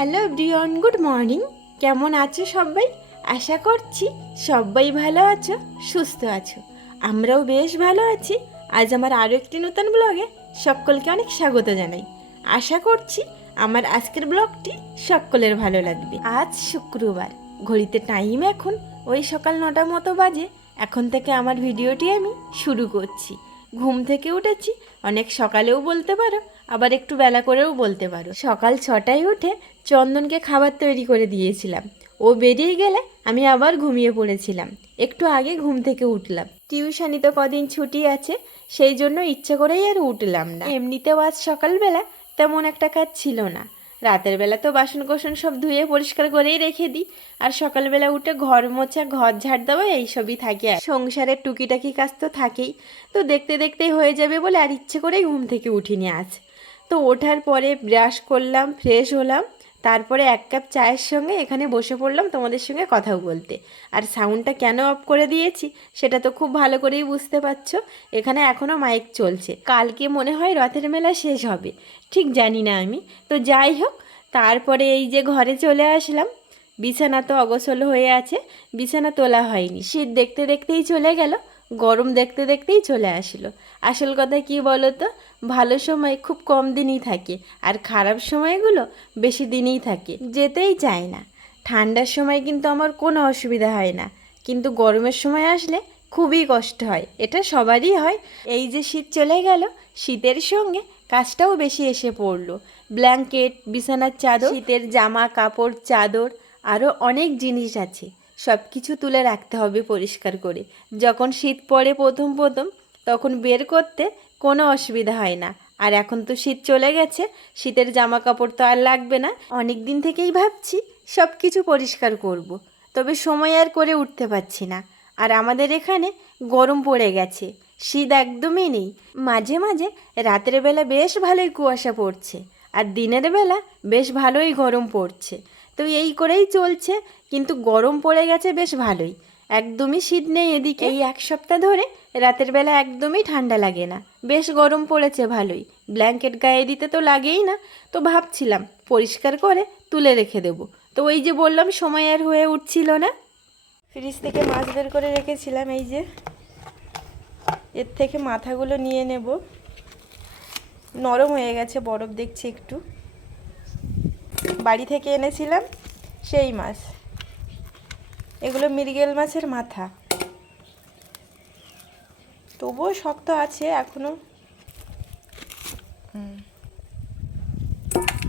Hello everyone, good morning. কেমন আছো সবাই? আশা করছি সবাই ভালো আছো, সুস্থ আছো। আমরাও বেশ ভালো আছি। আজ আমার আরও একটি নতুন ব্লগে সকলকে অনেক স্বাগত জানাই। আশা করছি আমার আজকের ব্লগটি সকলের ভালো লাগবে। আজ শুক্রবার, ঘড়িতে টাইম এখন ওই সকাল 9টার মতো বাজে। এখন থেকে আমার ভিডিওটি আমি শুরু করছি। ঘুম থেকে উঠেছি অনেক সকালেও বলতে পারো, আবার একটু বেলা করেও বলতে পারো। সকাল 6টায় উঠে চন্দনকে খাবার তৈরি করে দিয়েছিলাম। ও বেরিয়ে গেলে আমি আবার ঘুমিয়ে পড়েছিলাম। একটু আগে ঘুম থেকে উঠলাম। টিউশনি তো কদিন ছুটি আছে, সেই জন্য ইচ্ছে করেই আর উঠলাম না। এমনিতেও আজ সকালবেলা তেমন একটা কাজ ছিল না। রাতের বেলা তো বাসন কোসন সব ধুয়ে পরিষ্কার করেই রেখে দিই, আর সকালবেলা উঠে ঘর মোছা, ঘর ঝাড় দেওয়া এইসবই থাকে। সংসারের টুকিটাকি কাজ তো থাকেই, তো দেখতে দেখতেই হয়ে যাবে বলে আর ইচ্ছে করেই ঘুম থেকে উঠিনি আজ। তো ওঠার পরে ব্রাশ করলাম, ফ্রেশ হলাম, তারপরে 1 কাপ চায়ের সঙ্গে এখানে বসে পড়লাম তোমাদের সঙ্গে কথাও বলতে। আর সাউন্ডটা কেন অফ করে দিয়েছি সেটা তো খুব ভালো করেই বুঝতে পারছো। এখানে এখনও মাইক চলছে। কালকে মনে হয় রথের মেলা শেষ হবে, ঠিক জানি না আমি। তো যাই হোক, তারপরে এই যে ঘরে চলে আসলাম। বিছানা তো অগোছল হয়ে আছে, বিছানা তোলা হয়নি। শীত দেখতে দেখতেই চলে গেল, গরম দেখতে দেখতেই চলে আসলো। আসল কথা কি বলো তো, ভালো সময় খুব কম দিনই থাকে, আর খারাপ সময়গুলো বেশি দিনই থাকে, যেতেই চায় না। ঠান্ডার সময় কিন্তু আমার কোনো অসুবিধা হয় না, কিন্তু গরমের সময় আসলে খুবই কষ্ট হয়। এটা সবারই হয়। এই যে শীত চলে গেল, শীতের সঙ্গে কাজটাও বেশি এসে পড়লো। ব্ল্যাঙ্কেট, বিছানার চাদর, শীতের জামা কাপড়, চাদর, আরও অনেক জিনিস আছে। সব কিছু তুলে রাখতে হবে পরিষ্কার করে। যখন শীত পড়ে প্রথম প্রথম, তখন বের করতে কোনো অসুবিধা হয় না। আর এখন তো শীত চলে গেছে, শীতের জামা কাপড় তো আর লাগবে না। অনেক দিন থেকেই ভাবছি সব কিছু পরিষ্কার করব, তবে সময় আর করে উঠতে পারছি না। আর আমাদের এখানে গরম পড়ে গেছে, শীত একদমই নেই। মাঝে মাঝে রাতের বেলা বেশ ভালোই কুয়াশা পড়ছে, আর দিনের বেলা বেশ ভালোই গরম পড়ছে। তো এই করেই চলছে, কিন্তু গরম পড়ে গেছে বেশ ভালোই। একদমই শীত নেই এদিকে। এই 1 সপ্তাহ ধরে রাতের বেলা একদমই ঠান্ডা লাগে না, বেশ গরম পড়েছে ভালোই। ব্ল্যাঙ্কেট গায়ে দিতে তো লাগেই না। তো ভাবছিলাম পরিষ্কার করে তুলে রেখে দেবো, তো ওই যে বললাম সময় আর হয়ে উঠছিল না। ফ্রিজ থেকে মাছ বের করে রেখেছিলাম, এই যে এর থেকে মাথাগুলো নিয়ে নেব। নরম হয়ে গেছে, বরফ দেখছি একটু। বাড়ি থেকে এনেছিলাম সেই মাছ, এগুলো মৃগেল মাছের মাথা, তবুও শক্ত আছে এখনো।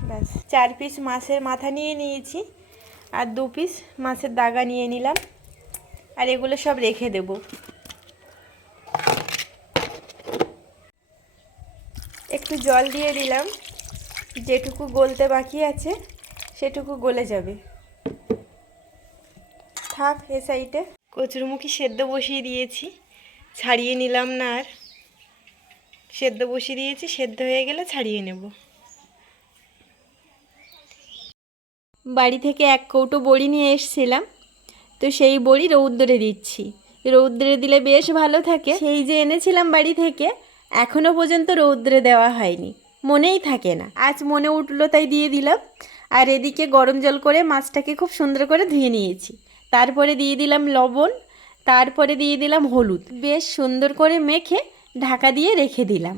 ব্যাস 4 পিস মাছের মাথা নিয়ে নিয়েছি, আর 2 পিস মাছের দাগা নিয়ে নিলাম, আর এগুলো সব রেখে দেব। একটু জল দিয়ে দিলাম, যেটুকু গলতে বাকি আছে সেটুকু গলে যাবে। থাক এ সাইডে। কচুরমুখী সেদ্ধ বসিয়ে দিয়েছি, ছাড়িয়ে নিলাম না আর। সেদ্ধ বসিয়ে দিয়েছি, সেদ্ধ হয়ে গেলে ছাড়িয়ে নেব। বাড়ি থেকে 1 কৌটো বড়ি নিয়ে এসেছিলাম, তো সেই বড়ি রৌদ্রে দিচ্ছি। রৌদ্রে দিলে বেশ ভালো থাকে। সেই যে এনেছিলাম বাড়ি থেকে, এখনও পর্যন্ত রৌদ্রে দেওয়া হয়নি, মনেই থাকে না। আজ মনে উঠলো তাই দিয়ে দিলাম। আর এদিকে গরম জল করে মাছটাকে খুব সুন্দর করে ধুয়ে নিয়েছি। তারপরে দিয়ে দিলাম লবণ, তারপরে দিয়ে দিলাম হলুদ, বেশ সুন্দর করে মেখে ঢাকা দিয়ে রেখে দিলাম।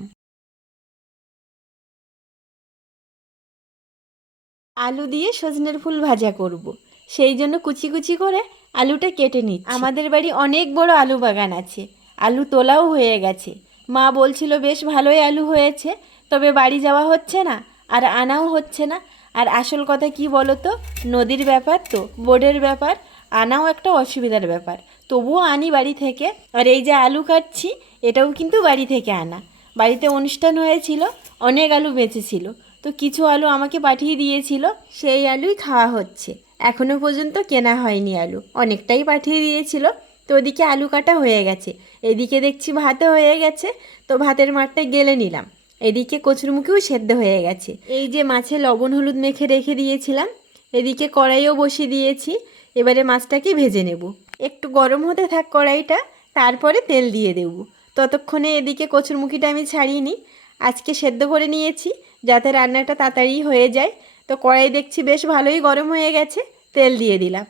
আলু দিয়ে সজনের ফুল ভাজা করব, সেই জন্য কুচি কুচি করে আলুটা কেটে নিচ্ছি। আমাদের বাড়ি অনেক বড় আলু বাগান আছে, আলু তোলাও হয়ে গেছে। মা বলছিল বেশ ভালোই আলু হয়েছে, তবে বাড়ি যাওয়া হচ্ছে না আর আনাও হচ্ছে না। আর আসল কথা কি বলো তো, নদীর ব্যাপার তো, বোর্ডের ব্যাপার, আনাও একটা অসুবিধার ব্যাপার। তবুও আনি বাড়ি থেকে। আর এই যে আলু কাটছি, এটাও কিন্তু বাড়ি থেকে আনা। বাড়িতে অনুষ্ঠান হয়েছিল, অনেক আলু বেঁচেছিল, তো কিছু আলু আমাকে পাঠিয়ে দিয়েছিল, সেই আলুই খাওয়া হচ্ছে। এখনও পর্যন্ত কেনা হয়নি আলু, অনেকটাই পাঠিয়ে দিয়েছিল। তো ওদিকে আলু কাটা হয়ে গেছে, এদিকে দেখছি ভাতও হয়ে গেছে, তো ভাতের মাঠটা গেলে নিলাম। এদিকে কচুরমুখিও সেদ্ধ হয়ে গেছে। এই যে মাছে লবণ হলুদ মেখে রেখে দিয়েছিলাম, এদিকে কড়াইও বসিয়ে দিয়েছি। এবারে মাছটাকে ভেজে নেব। একটু গরম হতে থাক কড়াইটা, তারপরে তেল দিয়ে দেব। ততক্ষণে এদিকে কচুরমুখিটা আমি ছাড়িয়ে নিই। আজকে সেদ্ধ করে নিয়েছি যাতে রান্নাটা তাড়াতাড়ি হয়ে যায়। তো তো কড়াই দেখছি বেশ ভালোই গরম হয়ে গেছে, তেল দিয়ে দিলাম।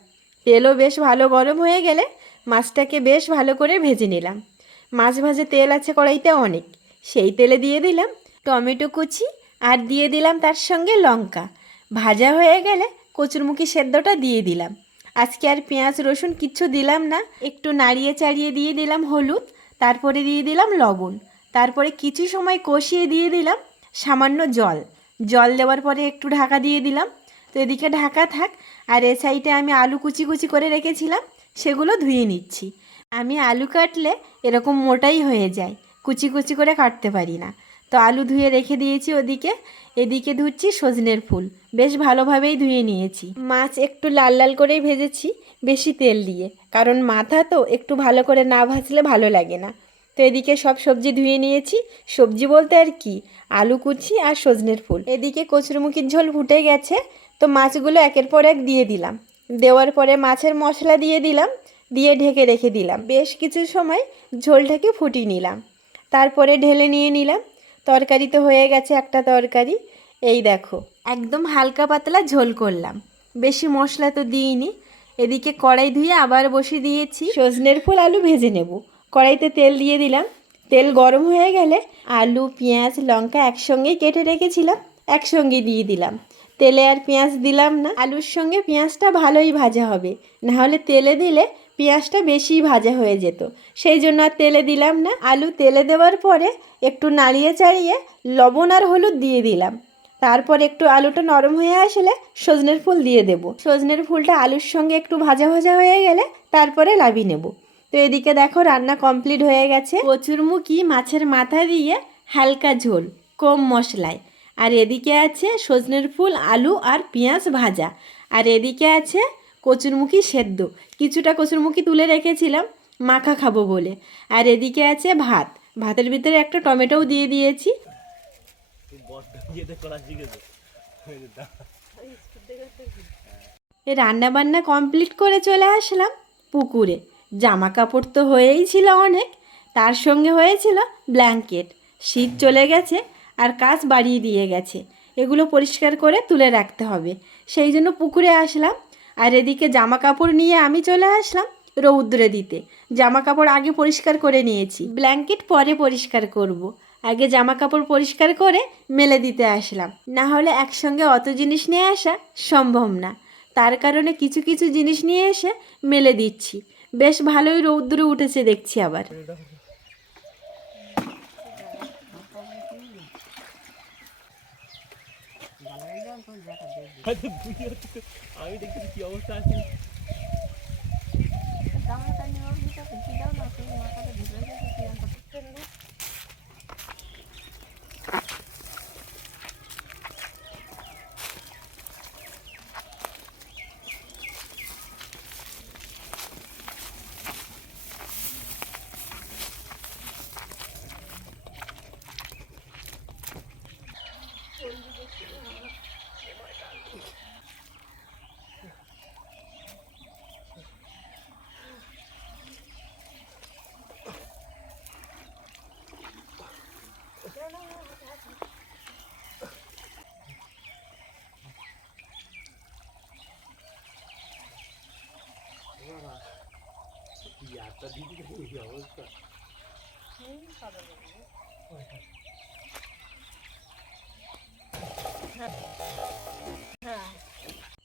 তেলও বেশ ভালো গরম হয়ে গেলে মাছটাকে বেশ ভালো করে ভেজে নিলাম। মাছ ভাজে তেল আছে কড়াইতে অনেক, সেই তেলে দিয়ে দিলাম টমেটো কুচি আর দিয়ে দিলাম তার সঙ্গে লঙ্কা। ভাজা হয়ে গেলে কচুরমুখী সেদ্ধটা দিয়ে দিলাম। আজকে আর পেঁয়াজ রসুন কিচ্ছু দিলাম না, একটু নাড়িয়ে চাড়িয়ে দিয়ে দিলাম হলুদ, তারপরে দিয়ে দিলাম লবণ, তারপরে কিছু সময় কষিয়ে দিয়ে দিলাম সামান্য জল। জল দেওয়ার পরে একটু ঢাকা দিয়ে দিলাম। তো এদিকে ঢাকা থাক, আর এ সাইডে আমি আলু কুচি কুচি করে রেখেছিলাম, সেগুলো ধুয়ে নিচ্ছি। আমি আলু কাটলে এরকম মোটাই হয়ে যায়, কুচি কুচি করে কাটতে পারি না। তো আলু ধুয়ে রেখে দিয়েছি ওদিকে। এদিকে ধুচ্ছি সজনের ফুল, বেশ ভালোভাবেই ধুয়ে নিয়েছি। মাছ একটু লাল লাল করেই ভেজেছি, বেশি তেল দিয়ে, কারণ মাথা তো একটু ভালো করে না ভাজলে ভালো লাগে না। তো এদিকে সব সবজি ধুয়ে নিয়েছি, সবজি বলতে আর কি, আলু কুচি আর সজনের ফুল। এদিকে কচুরমুখির ঝোল ফুটে গেছে, তো মাছগুলো একের পর এক দিয়ে দিলাম। দেওয়ার পরে মাছের মশলা দিয়ে দিলাম, দিয়ে ঢেকে রেখে দিলাম। বেশ কিছু সময় ঝোলটাকে ফুটিয়ে নিলাম, তারপরে ঢেলে নিয়ে নিলাম। তরকারি তো হয়ে গেছে একটা তরকারি, এই দেখো একদম হালকা পাতলা ঝোল করলাম, বেশি মশলা তো দিইনি। এদিকে কড়াই ধুয়ে আবার বসিয়ে দিয়েছি সজনের ফুল আলু ভেজে নেব। কড়াইতে তেল দিয়ে দিলাম, তেল গরম হয়ে গেলে আলু পেঁয়াজ লঙ্কা একসঙ্গেই কেটে রেখেছিলাম, একসঙ্গে দিয়ে দিলাম। তেলে আর পেঁয়াজ দিলাম না, আলুর সঙ্গে পেঁয়াজটা ভালোই ভাজা হবে, নাহলে তেলে দিলে পেঁয়াজটা বেশি ভাজা হয়ে যেত, সেই জন্য আর তেলে দিলাম না। আলু তেলে দেওয়ার পরে একটু নাড়িয়ে চাড়িয়ে লবণ আর হলুদ দিয়ে দিলাম। তারপর একটু আলুটা নরম হয়ে আসলে সজনের ফুল দিয়ে দেব। সজনের ফুলটা আলুর সঙ্গে একটু ভাজা ভাজা হয়ে গেলে তারপরে নামিয়ে নেব। তো এদিকে দেখো রান্না কমপ্লিট হয়ে গেছে। কচুরমুখী মাছের মাথা দিয়ে হালকা ঝোল, কম মশলায়। আর এদিকে আছে সজনের ফুল আলু আর পেঁয়াজ ভাজা। আর এদিকে আছে কচুরমুখী সেদ্ধ, কিছুটা কচুরমুখী তুলে রেখেছিলাম মাখা খাবো বলে। আর এদিকে আছে ভাত, ভাতের ভিতরে একটা টমেটোও দিয়ে দিয়েছি। রান্না বান্না কমপ্লিট করে চলে আসলাম পুকুরে। জামা কাপড় তো হয়েই ছিল অনেক, তার সঙ্গে হয়েছিল ব্ল্যাঙ্কেট। শীত চলে গেছে আর কাজ বাড়িয়ে দিয়ে গেছে, এগুলো পরিষ্কার করে তুলে রাখতে হবে, সেই জন্য পুকুরে আসলাম। আর এদিকে জামা কাপড় নিয়ে আমি চলে আসলাম রৌদ্রে দিতে। জামা কাপড় আগে পরিষ্কার করে নিয়েছি, ব্ল্যাঙ্কেট পরে পরিষ্কার করব। আগে জামা কাপড় পরিষ্কার করে মেলে দিতে আসলাম, না হলে একসঙ্গে অত জিনিস নিয়ে আসা সম্ভব না। তার কারণে কিছু কিছু জিনিস নিয়ে এসে মেলে দিচ্ছি। বেশ ভালোই রৌদ্র উঠেছে দেখছি আবার। আমি দেখছি কি অবস্থা আছে।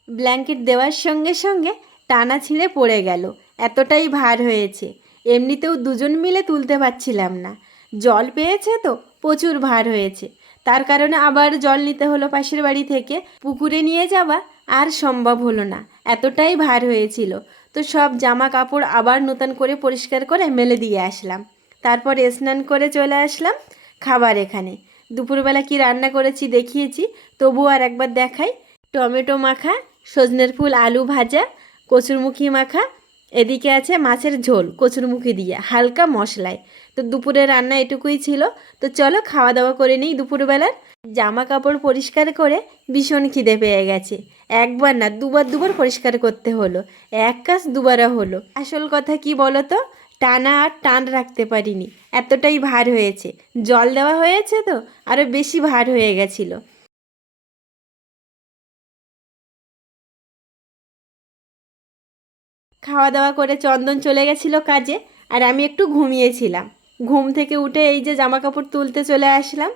ব্ল্যাঙ্কেট দেওয়ার সঙ্গে সঙ্গে টানা ছিঁড়ে পড়ে গেল, এতটাই ভার হয়েছে। এমনিতেও দুজন মিলে তুলতে পারছিলাম না, জল পেয়েছে তো প্রচুর ভার হয়েছে। তার কারণে আবার জল নিতে হলো পাশের বাড়ি থেকে, পুকুরে নিয়ে যাওয়া আর সম্ভব হলো না, এতটাই ভার হয়েছিল। তো সব জামা কাপড় আবার নতুন করে পরিষ্কার করে মেলে দিয়ে আসলাম। তারপর স্নান করে চলে আসলাম খাবার এখানে। দুপুরবেলা কি রান্না করেছি দেখিয়েছি, তবু আর একবার দেখাই। টমেটো মাখা, সজনের ফুল আলু ভাজা, কচুরমুখী মাখা, এদিকে আছে মাছের ঝোল কচুরমুখী দিয়ে হালকা মশলায়। তো দুপুরে রান্না এটুকুই ছিল। তো চলো খাওয়া দাওয়া করে নিই দুপুরবেলার। জামা কাপড় পরিষ্কার করে ভীষণ খিদে পেয়ে গেছে, একবার না দুবার পরিষ্কার করতে হলো, এক কাজ দুবারও হলো। আসল কথা কি বলো তো, টানা আর টান রাখতে পারিনি, এতটাই ভার হয়েছে। জল দেওয়া হয়েছে তো আরও বেশি ভার হয়ে গেছিলো। খাওয়া দাওয়া করে চন্দন চলে গেছিলো কাজে, আর আমি একটু ঘুমিয়েছিলাম। ঘুম থেকে উঠে এই যে জামা কাপড় তুলতে চলে আসলাম।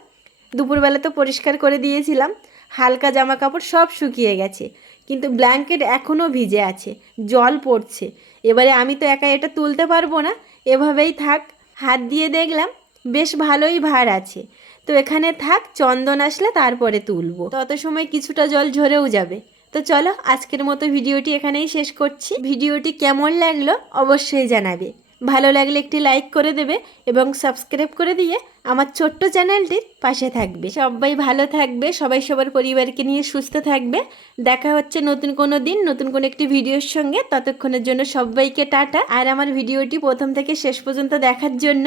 দুপুরবেলা তো পরিষ্কার করে দিয়েছিলাম, হালকা জামা কাপড় সব শুকিয়ে গেছে, কিন্তু ব্ল্যাঙ্কেট এখনও ভিজে আছে, জল পড়ছে। এবারে আমি তো একা এটা তুলতে পারবো না, এভাবেই থাক। হাত দিয়ে দেখলাম বেশ ভালোই ভার আছে, তো এখানে থাক, চন্দন আসলে তারপরে তুলবো, তত সময় কিছুটা জল ঝরেও যাবে। তো চলো, আজকের মতো ভিডিওটি এখানেই শেষ করছি। ভিডিওটি কেমন লাগলো অবশ্যই জানাবে, ভালো লাগলে একটি লাইক করে দেবে এবং সাবস্ক্রাইব করে দিয়ে আমার ছোট্ট চ্যানেলটির পাশে থাকবে। সবাই ভালো থাকবে, সবাই সবার পরিবারকে নিয়ে সুস্থ থাকবে। দেখা হচ্ছে নতুন কোনো দিন নতুন কোনো একটি ভিডিওর সঙ্গে। ততক্ষণের জন্য সবাইকে টাটা। আর আমার ভিডিওটি প্রথম থেকে শেষ পর্যন্ত দেখার জন্য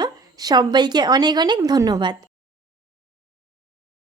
সবাইকে অনেক অনেক ধন্যবাদ।